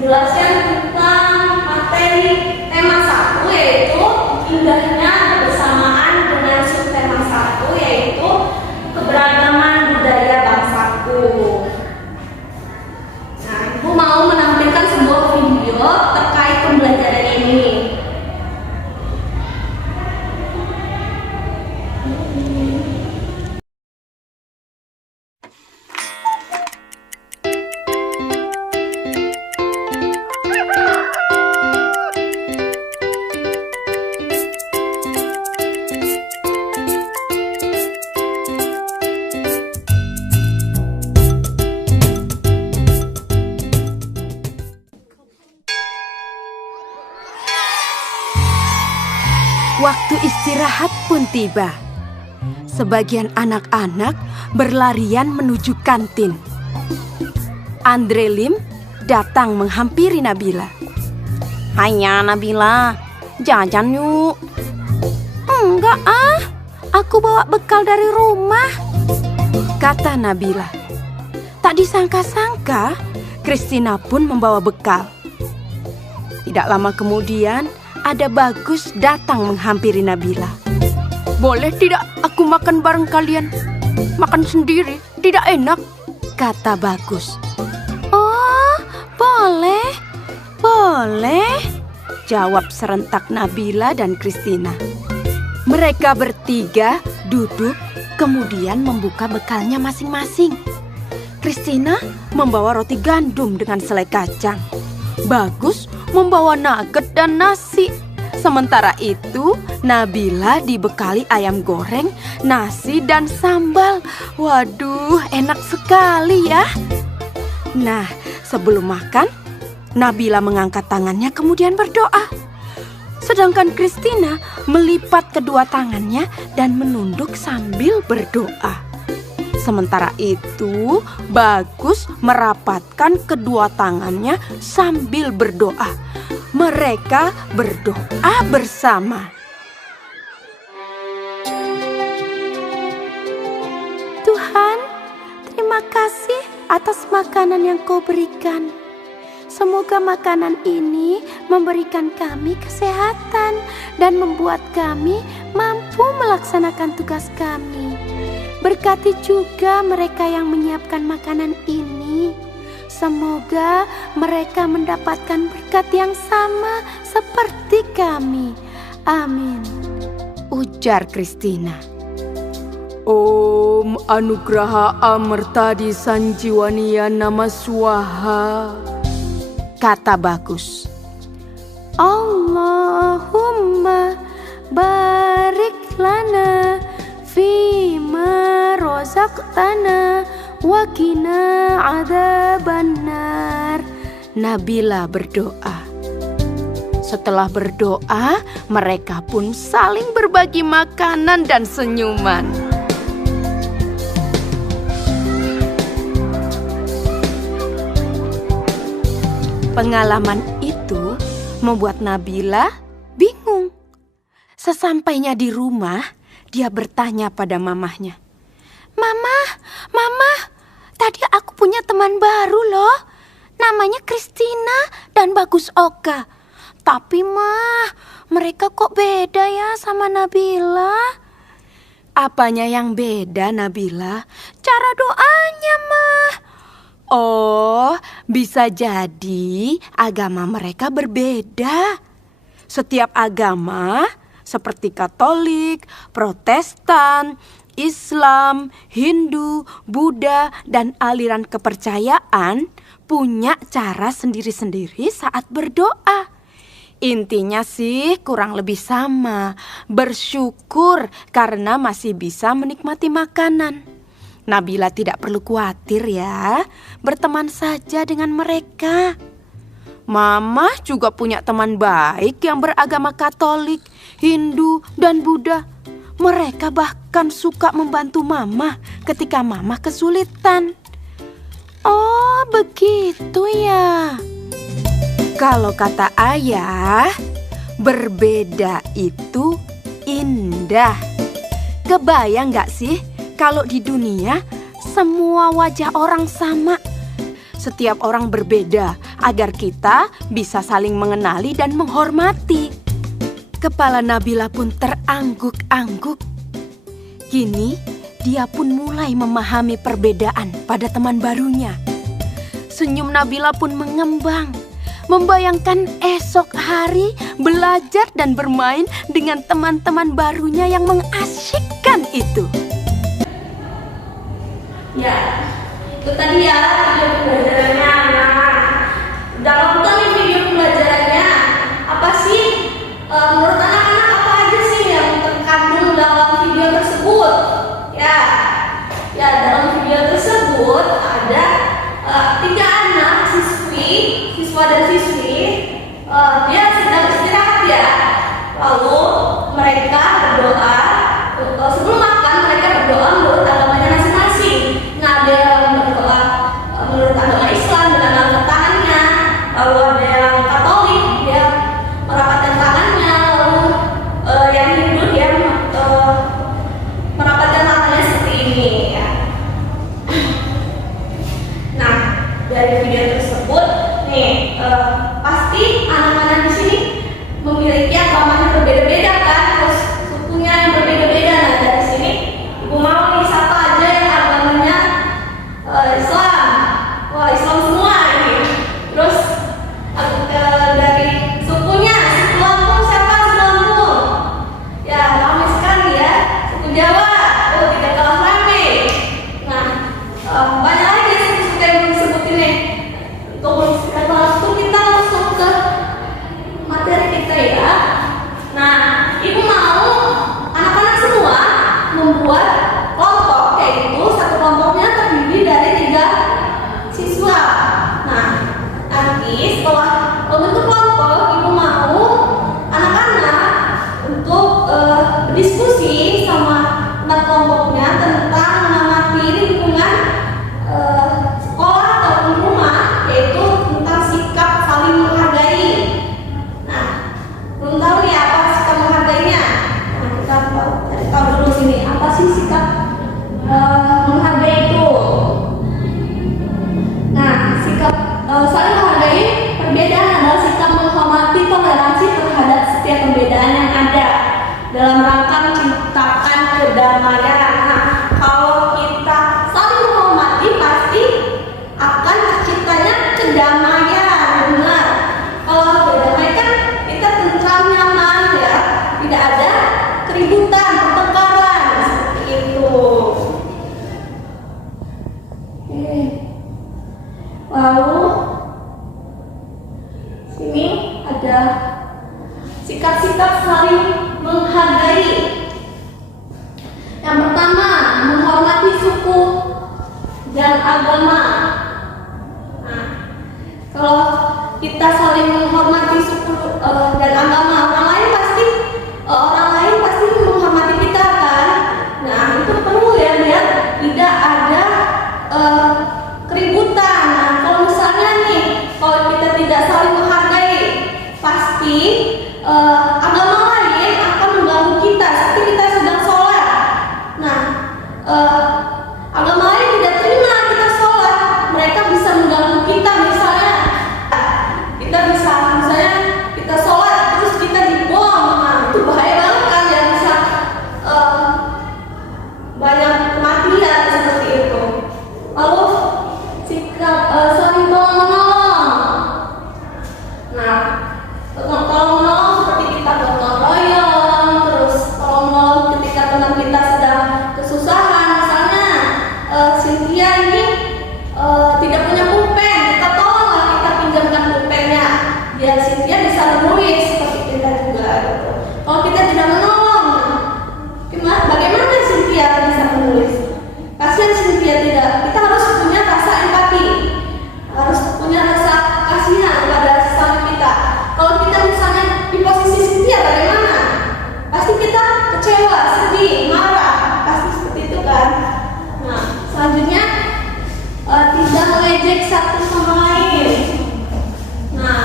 menjelaskan tentang materi tema 1, yaitu indahnya kebersamaan, dengan subtema 1 yaitu keberagaman budaya bangsaku. Nah, Ibu mau menampilkan sebuah video terkait pembelajaran ini. Waktu istirahat pun tiba. Sebagian anak-anak berlarian menuju kantin. Andre Lim datang menghampiri Nabila. "Hanya Nabila, jajan yuk." "Enggak aku bawa bekal dari rumah," kata Nabila. Tak disangka-sangka, Christina pun membawa bekal. Tidak lama kemudian, ada Bagus datang menghampiri Nabila. "Boleh tidak aku makan bareng kalian? Makan sendiri tidak enak," kata Bagus. "Oh, boleh, boleh," jawab serentak Nabila dan Christina. Mereka bertiga duduk, kemudian membuka bekalnya masing-masing. Christina membawa roti gandum dengan selai kacang. Bagus membawa nugget dan nasi. Sementara itu, Nabila dibekali ayam goreng, nasi, dan sambal. Waduh, enak sekali ya. Nah, sebelum makan, Nabila mengangkat tangannya kemudian berdoa. Sedangkan Christina melipat kedua tangannya dan menunduk sambil berdoa. Sementara itu, Bagus merapatkan kedua tangannya sambil berdoa. Mereka berdoa bersama. "Tuhan, terima kasih atas makanan yang Kau berikan. Semoga makanan ini memberikan kami kesehatan dan membuat kami mampu melaksanakan tugas kami. Berkati juga mereka yang menyiapkan makanan ini. Semoga mereka mendapatkan berkat yang sama seperti kami. Amin," ujar Christina. "Om Anugraha Amertadi Sanjiwaniya Nama Swaha," kata Bagus. "Allahumma barik lana fima rozaqtana wa qina adzabannar," Nabila berdoa. Setelah berdoa, mereka pun saling berbagi makanan dan senyuman. Pengalaman itu membuat Nabila bingung. Sesampainya di rumah, dia bertanya pada mamahnya, Mama, tadi aku punya teman baru loh. Namanya Christina dan Bagus Oka. Tapi mereka kok beda ya sama Nabila?" "Apanya yang beda, Nabila?" "Cara doanya, Oh, bisa jadi agama mereka berbeda. Setiap agama seperti Katolik, Protestan, Islam, Hindu, Buddha, dan aliran kepercayaan punya cara sendiri-sendiri saat berdoa. Intinya sih kurang lebih sama, bersyukur karena masih bisa menikmati makanan. Nabila tidak perlu khawatir ya, berteman saja dengan mereka. Mama juga punya teman baik yang beragama Katolik, Hindu, dan Buddha. Mereka bahkan suka membantu Mama ketika Mama kesulitan. Oh, begitu ya. Kalau kata Ayah, berbeda itu indah. Kebayang gak sih kalau di dunia semua wajah orang sama? Setiap orang berbeda, agar kita bisa saling mengenali dan menghormati. Kepala Nabila pun terangguk-angguk. Kini dia pun mulai memahami perbedaan pada teman barunya. Senyum Nabila pun mengembang, membayangkan esok hari belajar dan bermain dengan teman-teman barunya yang mengasyikkan itu. Ya, itu tadi ya video pembelajarannya. Nah, dalam video pembelajarannya apa sih? Menurut anak-anak apa aja sih yang terkandung dalam video tersebut? Ya, dalam video tersebut ada 3 anak siswa dan siswi. Dia sedang istirahat ya. Lalu mereka berdoa. Sebelum makan mereka berdoa menurut agamanya masing-masing. Nah, ada yang berdoa menurut agama Islam dengan angkat tangannya. Lalu ada yang Katolik, dia merapatkan tangannya. Lalu yang Hindu dia merapatkan tangannya seperti ini ya. Nah, dari video tersebut nih pasti anak-anak di sini memiliki agamanya berbeda-beda kan, terus sukunya yang berbeda-beda. Nah, dari sini ibu mau nih siapa aja yang agamanya Islam. Wah, Islam semua ini. Terus dari sukunya, suku Lampung siapa? Suku Lampung. Ya, ramai sekali ya. Suku Jawa, tidak kalah ramai. Nah, banyak lagi suku-suku yang disebut ini. Kalau kita langsung ke materi kita ya. Nah, ibu mau anak-anak semua membuat kelompok, yaitu satu kelompoknya terdiri dari 3 siswa. Nah, nanti setelah membentuk kelompok, ibu mau anak-anak untuk berdiskusi sama anak kelompoknya tentang mengamati lingkungan sekolah ataupun rumah, yaitu tentang sikap saling menghargai. Nah, belum tahu nih apa sikap menghargainya. Nah, kita tahu dulu sini apa sih sikap menghargai itu. Nah, sikap saling menghargai perbedaan adalah sikap menghormati, toleransi terhadap setiap perbedaan yang ada dalam rangka menciptakan kedamaian. Nah, kalau kita saling menghormati pasti akan terciptanya kedamaian, benar. Kalau beda damai kan kita tentram, nyaman ya, tidak ada keributan, pertengkaran seperti itu. Lalu sini ada sikap-sikap saling menghargai. Yang pertama, menghormati suku dan agama. Nah, kalau kita saling menghormati suku dan agama orang lain pasti menghormati kita kan. Nah, itu perlu ya biar tidak ada keributan. Nah, kalau misalnya nih, kalau kita tidak saling menghargai, pasti agama lain akan mengganggu kita. Seperti kita sedang sholat. Nah, agama lain tidak terima kita sholat, mereka bisa mengganggu kita. Misalnya kita sholat terus kita dibom. Nah, itu bahaya banget kan ya, bisa banyak kematian seperti itu. Lalu sikap saling tolong menolong. Nah, tolong menolong seperti kita gotong royong, terus tolong menolong ketika teman kita sedang kesusahan. Misalnya Cynthia ini tidak punya pulpen, kita tolonglah, kita pinjamkan pulpennya biar Cynthia bisa menulis seperti kita juga gitu. Kalau kita tidak menolong, bagaimana Cynthia bisa menulis? Kasihan Cynthia tidak. Kita harus punya rasa empati, harus punya rasa kasihan pada sesama kita. Kalau kita misalnya di posisi Cynthia, bagaimana? Pasti kita kecewa, sedih, marah, pasti seperti itu kan. Nah, selanjutnya tidak mengejek satu sama lain. Nah,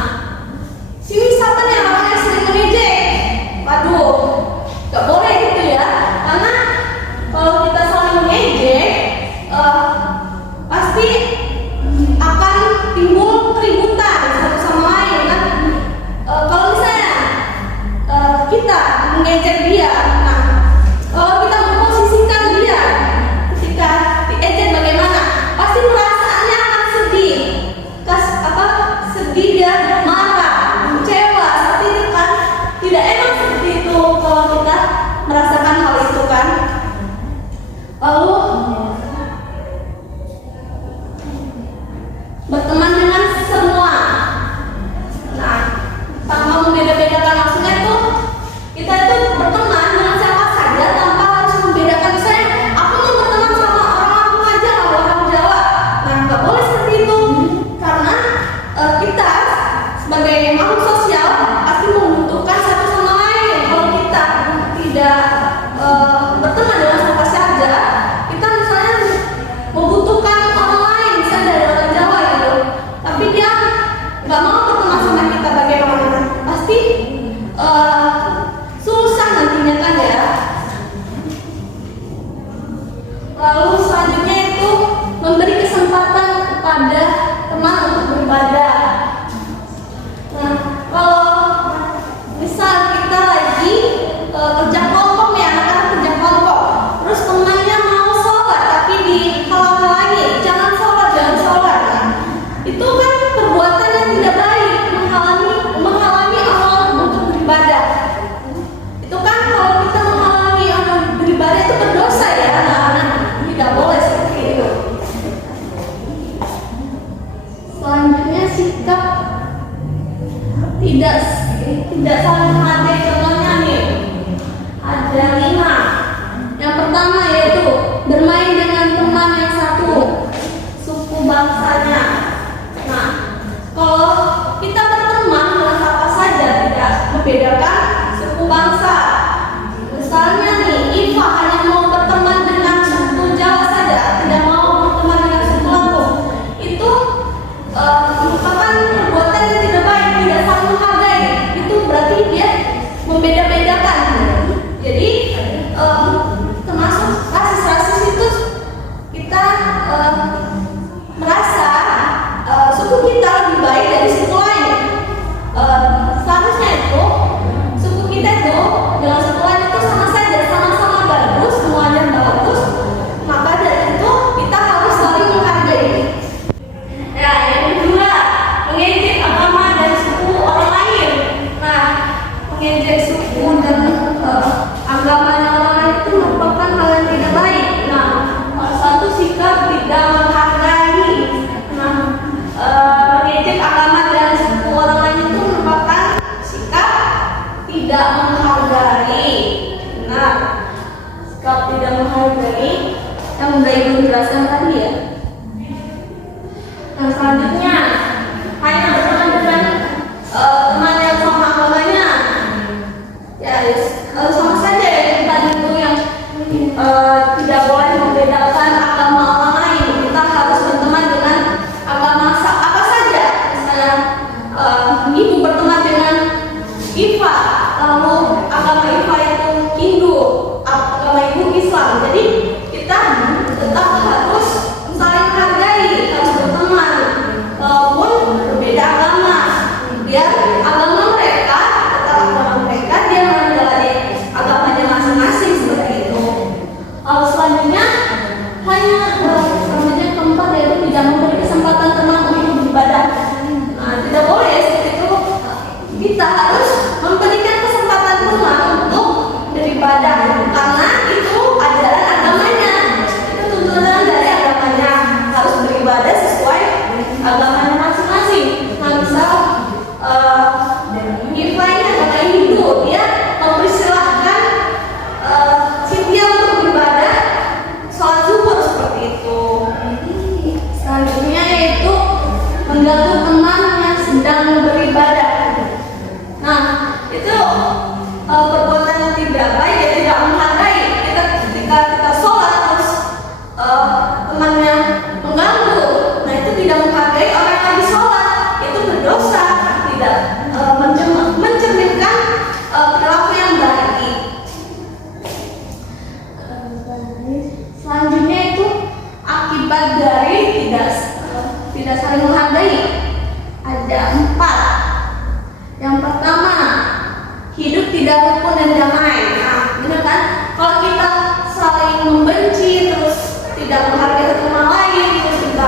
sini siapa nih orang yang sering mengejek? Waduh, gak boleh gitu ya. Karena kalau kita saling mengejek, Lalu berteman dengan semua. Nah, tanpa membeda-bedakan, maksudnya tuh kita itu berteman dengan siapa saja tanpa harus membedakan. Misalnya aku mau berteman sama orang Lampung aja, sama orang Jawa. Nah, nggak boleh seperti itu, karena kita sebagai makhluk sosial pasti membutuhkan satu sama lain. Kalau kita tidak berteman dengan siapa saja, kita misalnya membutuhkan orang lain, misalnya dari orang Jawa gitu, tapi dia nggak mau berteman sama kita, bagaimana? Pasti susah nantinya kan ya. Lalu selanjutnya itu memberi kesempatan kepada teman untuk beribadah. Nah, kalau misal kita lagi kerja kelompok ya, anak-anak kerja kelompok, terus temannya mau sholat tapi dihalang-halangi, jangan sholat, jangan sholat. Nah, itu kan perbuatan yang tidak baik, menghalangi orang untuk beribadah. Itu kan kalau kita menghalangi orang beribadah itu berdosa ya, anak-anak. Tidak boleh seperti itu. Selanjutnya sikap tidak saling menghargai. Contohnya nih ada 5. Yang pertama yaitu bermain dengan teman yang satu suku bangsanya. Nah, kalau kita berteman dengan siapa saja, tidak membedakan suku bangsa. Misalnya nih, Iva hanya mau berteman dengan suku Jawa saja, tidak mau berteman dengan suku Lampung. Itu merupakan perbuatan yang tidak baik, tidak saling menghargai. Itu berarti dia membeda-bedakan. Jadi termasuk rasis itu kita merasa suku kita lebih baik dari suku lain. Seharusnya itu suku kita itu dengan suku lain itu sama saja, sama-sama bagus, semuanya bagus. Maka dari itu kita harus saling menghargai. Ya, yang kedua, mengejek agama dan suku orang lain. Nah, mengejek suku dan agama orang lain itu merupakan hal yang tidak baik. Nah, salah satu sikap tidak menghargai. Nah, mengejek agama dan suku orang lain itu merupakan sikap tidak menghargai. Nah, sikap tidak menghargai yang udah Ibu jelaskan tadi ya. Yang selanjutnya hanya berteman dengan teman yang sama agamanya. Ya, sama saja ya tadi itu yang tidak boleh membedakan agama orang lain. Kita harus berteman dengan agama apa saja. Misalnya Ibu berteman dengan Iva, lalu agama Iva itu Hindu, agama Ibu Islam. Jadi kita tetap harus saling menghargai, harus berteman walaupun berbeda agama, biar agama mereka tetap agama mereka, dia menjalani agamanya masing-masing seperti itu. Selanjutnya selanjutnya keempat yaitu tidak memberi kesempatan teman untuk beribadah. Nah, tidak boleh seperti itu. Kita harus memberikan kesempatan teman untuk beribadah, karena itu ajaran agamanya, itu tuntunan dari agamanya, harus beribadah sesuai agamanya masing-masing. Nah, misal Iva ini agama Hindu, dia mempersilahkan Cynthia untuk beribadah sholat zuhur seperti itu. Selanjutnya yaitu mengganggu teman yang sedang beribadah. Nah, itu perbuatan yang tidak baik, ya, tidak menghargai. Ketika kita sholat terus temannya mengganggu, nah itu tidak menghargai orang yang lagi sholat, itu berdosa, tidak mencerminkan perilaku yang baik. Selanjutnya itu akibat dari tidak saling menghargai. Ada 4. Yang pertama, hidup tidak rukun dan damai. Nah, benar kan? Kalau kita saling membenci, terus tidak menghargai satu sama lain, terus kita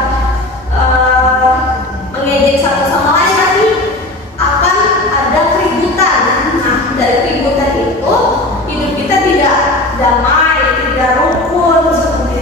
mengejek satu sama lain, nanti akan ada keributan. Nah, dari keributan itu hidup kita tidak damai, tidak rukun seperti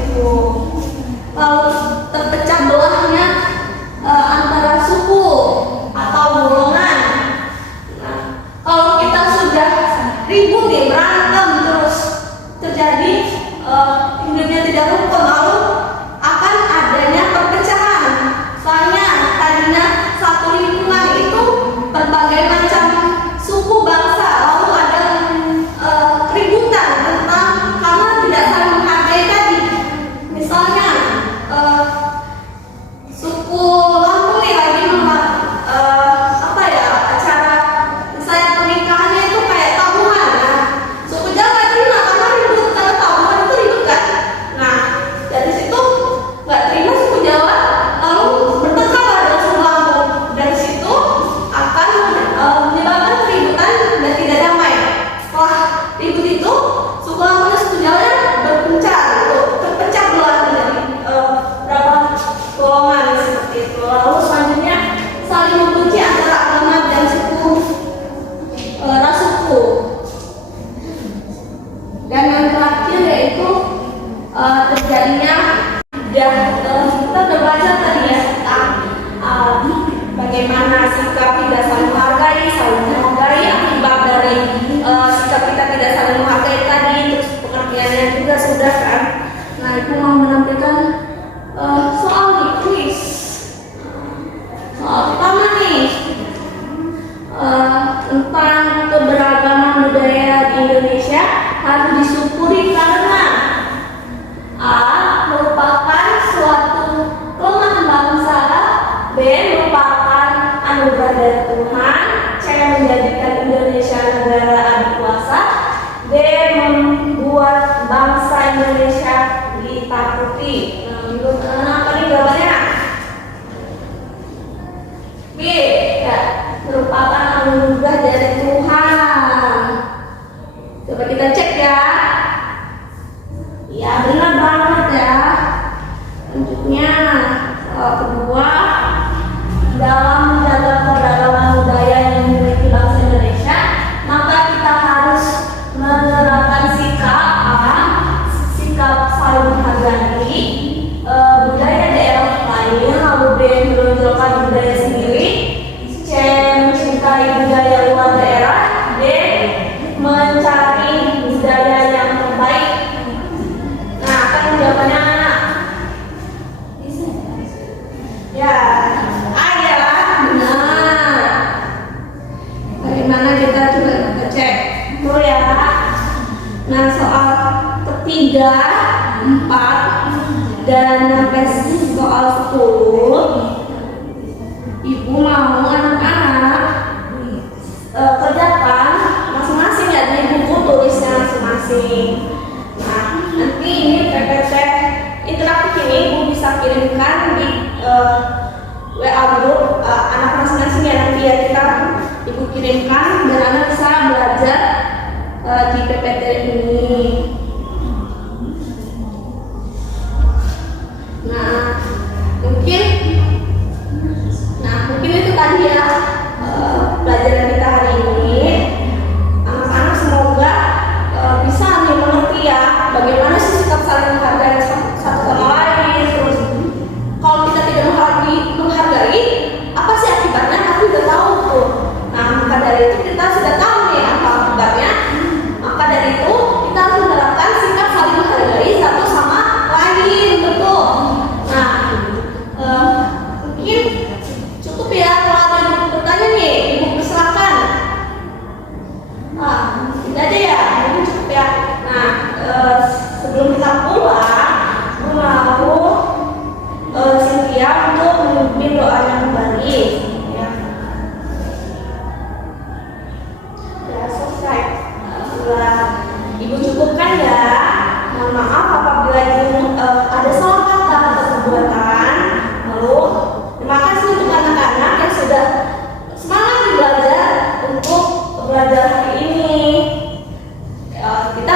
Indonesia negara adikuasa. D. Membuat bangsa Indonesia ditakuti. Menurut apa nih jawabannya? B. Ya, merupakan anugerah dari Tuhan. Coba kita cek ya. Ya benar banget ya. Selanjutnya kedua, dalam menjaga keragaman budaya yang dimiliki bangsa Indonesia, maka kita harus menerapkan sikap saling menghargai budaya daerah lain, lalu B. menonjolkan budaya sendiri, C. mencintai budaya luar daerah, D. mencari budaya yang terbaik. Nah, kan jawabannya anak. Ya, ada benar. Bagaimana kita coba cek dulu ya. Nah, soal ketiga, 4 dan sampai soal 10, ibu mau anak-anak kerjakan masing-masing ya di buku tulisnya masing-masing. Nah, nanti ini PPT interaktif ini ibu bisa kirimkan di WA group anak masing-masing ya, nanti ya kita ibu kirimkan dan anak bisa belajar di PPT ini. Nah mungkin itu tadi ya pelajaran kita hari ini. Anak-anak semoga bisa nih mengerti ya bagaimana sih sikap saling menghargai satu sama lain. Terus kalau kita tidak menghargai, apa sih akibatnya? Aku udah tahu tuh. Nah, maka dari itu kita sudah tahu nih apa akibatnya. Maka dari itu kita harus menerapkan sikap saling menghargai satu sama lain, betul. Nah, mungkin cukup ya. Kalau ada yang mau bertanya nih, ibu persilakan. Tidak aja ya, mungkin cukup ya. Nah, sebelum kita pulang, aku mau Cynthia untuk memimpin doanya kembali. Ya, selesai. Ibu cukupkan ya. Mohon maaf apabila ibu ada salah kata atau perbuatan. Lalu terima kasih untuk anak-anak yang sudah semangat belajar untuk belajar hari ini. Kita